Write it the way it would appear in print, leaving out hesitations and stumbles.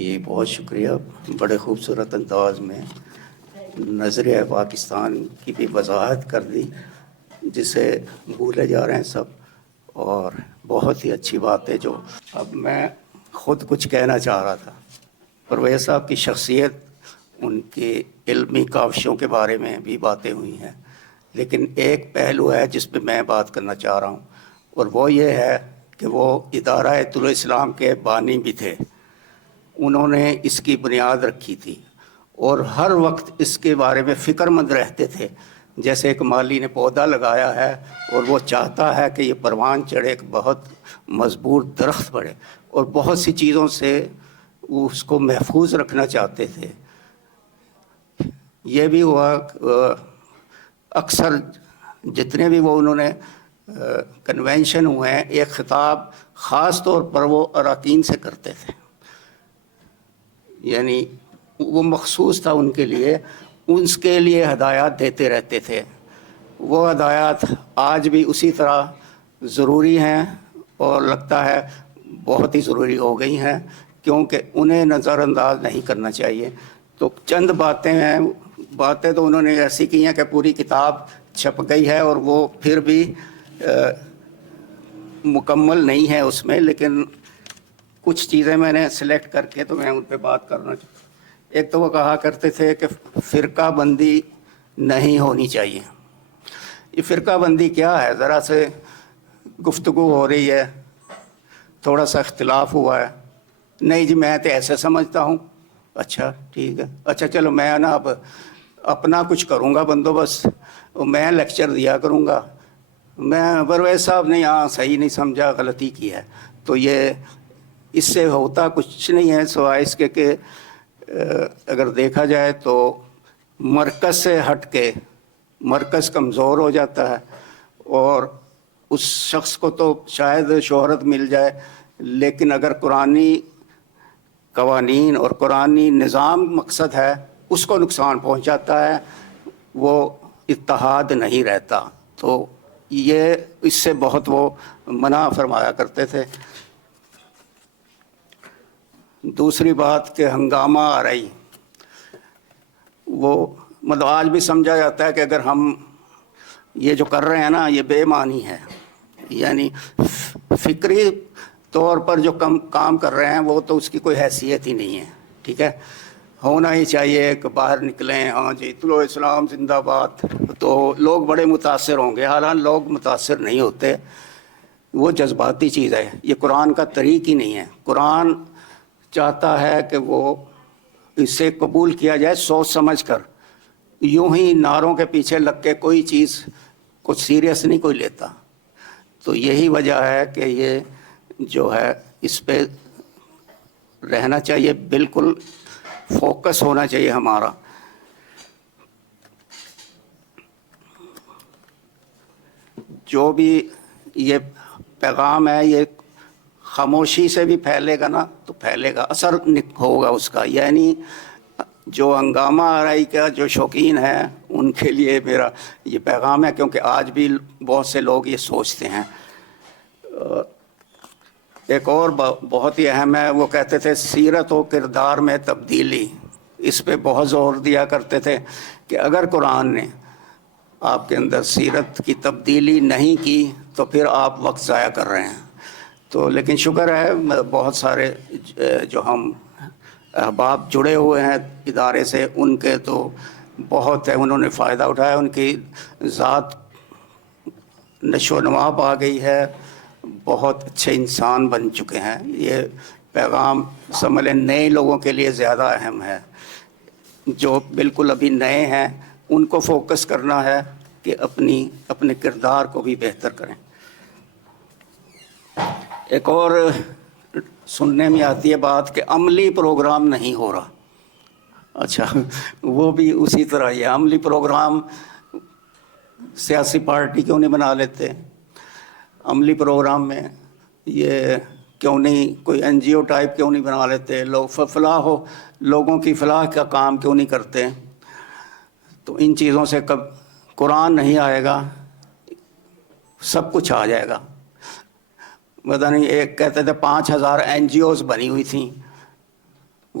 جی بہت شکریہ، بڑے خوبصورت انداز میں نظریہ پاکستان کی بھی وضاحت کر دی جسے بھولے جا رہے ہیں سب، اور بہت ہی اچھی بات ہے۔ جو اب میں خود کچھ کہنا چاہ رہا تھا، پرویز صاحب کی شخصیت، ان کی علمی کاوشوں کے بارے میں بھی باتیں ہوئی ہیں، لیکن ایک پہلو ہے جس پہ میں بات کرنا چاہ رہا ہوں، اور وہ یہ ہے کہ وہ ادارہ طلوع اسلام کے بانی بھی تھے۔ انہوں نے اس کی بنیاد رکھی تھی اور ہر وقت اس کے بارے میں فکر مند رہتے تھے، جیسے ایک مالی نے پودا لگایا ہے اور وہ چاہتا ہے کہ یہ پروان چڑھے، ایک بہت مضبوط درخت بڑھے، اور بہت سی چیزوں سے وہ اس کو محفوظ رکھنا چاہتے تھے۔ یہ بھی ہوا اکثر جتنے بھی وہ انہوں نے کنونشن ہوئے ہیں، ایک خطاب خاص طور پر وہ اراکین سے کرتے تھے، یعنی وہ مخصوص تھا ان کے لیے، اس کے لیے ہدایات دیتے رہتے تھے۔ وہ ہدایات آج بھی اسی طرح ضروری ہیں اور لگتا ہے بہت ہی ضروری ہو گئی ہیں، کیونکہ انہیں نظر انداز نہیں کرنا چاہیے۔ تو چند باتیں ہیں، باتیں تو انہوں نے ایسی کی ہیں کہ پوری کتاب چھپ گئی ہے اور وہ پھر بھی مکمل نہیں ہے اس میں، لیکن کچھ چیزیں میں نے سلیکٹ کر کے تو میں ان پہ بات کرنا چاہتا ہوں۔ ایک تو وہ کہا کرتے تھے کہ فرقہ بندی نہیں ہونی چاہیے۔ یہ فرقہ بندی کیا ہے؟ ذرا سے گفتگو ہو رہی ہے، تھوڑا سا اختلاف ہوا ہے، نہیں جی میں تو ایسے سمجھتا ہوں، اچھا ٹھیک ہے، اچھا چلو میں نا اب اپنا کچھ کروں گا بندوبست، میں لیکچر دیا کروں گا، میں پرویز صاحب نے یہاں صحیح نہیں سمجھا، غلطی کی ہے۔ تو یہ اس سے ہوتا کچھ نہیں ہے سوائے اس کے کہ اگر دیکھا جائے تو مرکز سے ہٹ کے مرکز کمزور ہو جاتا ہے، اور اس شخص کو تو شاید شہرت مل جائے، لیکن اگر قرآنی قوانین اور قرآنی نظام مقصد ہے اس کو نقصان پہنچاتا ہے، وہ اتحاد نہیں رہتا۔ تو یہ اس سے بہت وہ منع فرمایا کرتے تھے۔ دوسری بات کہ ہنگامہ آرائی، وہ مطلب آج بھی سمجھا جاتا ہے کہ اگر ہم یہ جو کر رہے ہیں نا یہ بے معنی ہے، یعنی فکری طور پر جو کام کر رہے ہیں وہ تو اس کی کوئی حیثیت ہی نہیں ہے، ٹھیک ہے، ہونا ہی چاہیے کہ باہر نکلیں، ہاں جی طلوع اسلام زندہ باد، تو لوگ بڑے متاثر ہوں گے، حالانکہ لوگ متاثر نہیں ہوتے، وہ جذباتی چیز ہے، یہ قرآن کا طریق ہی نہیں ہے۔ قرآن چاہتا ہے کہ وہ اسے قبول کیا جائے سوچ سمجھ کر، یوں ہی نعروں کے پیچھے لگ کے کوئی چیز کو سیریس نہیں کوئی لیتا۔ تو یہی وجہ ہے کہ یہ جو ہے اس پہ رہنا چاہیے، بالکل فوکس ہونا چاہیے ہمارا۔ جو بھی یہ پیغام ہے یہ خاموشی سے بھی پھیلے گا نا تو پھیلے گا، اثر ہوگا اس کا، یعنی جو ہنگامہ آرائی کا جو شوقین ہیں ان کے لیے میرا یہ پیغام ہے، کیونکہ آج بھی بہت سے لوگ یہ سوچتے ہیں۔ ایک اور بہت ہی اہم ہے، وہ کہتے تھے سیرت و کردار میں تبدیلی، اس پہ بہت زور دیا کرتے تھے کہ اگر قرآن نے آپ کے اندر سیرت کی تبدیلی نہیں کی تو پھر آپ وقت ضائع کر رہے ہیں۔ تو لیکن شکر ہے بہت سارے جو ہم احباب جڑے ہوئے ہیں ادارے سے، ان کے تو بہت ہے، انہوں نے فائدہ اٹھایا، ان کی ذات نشو و نما پا گئی ہے، بہت اچھے انسان بن چکے ہیں۔ یہ پیغام سمجھ لیں نئے لوگوں کے لیے زیادہ اہم ہے، جو بالکل ابھی نئے ہیں ان کو فوکس کرنا ہے کہ اپنے کردار کو بھی بہتر کریں۔ ایک اور سننے میں آتی ہے بات کہ عملی پروگرام نہیں ہو رہا، اچھا وہ بھی اسی طرح یہ عملی پروگرام سیاسی پارٹی کیوں نہیں بنا لیتے؟ عملی پروگرام میں یہ کیوں نہیں کوئی این جی او ٹائپ کیوں نہیں بنا لیتے؟ لوگ لوگوں کی فلاح کا کام کیوں نہیں کرتے؟ تو ان چیزوں سے کب قرآن نہیں آئے گا سب کچھ آ جائے گا۔ پتہ نہیں ایک کہتے تھے 5000 این جی اوز بنی ہوئی تھیں،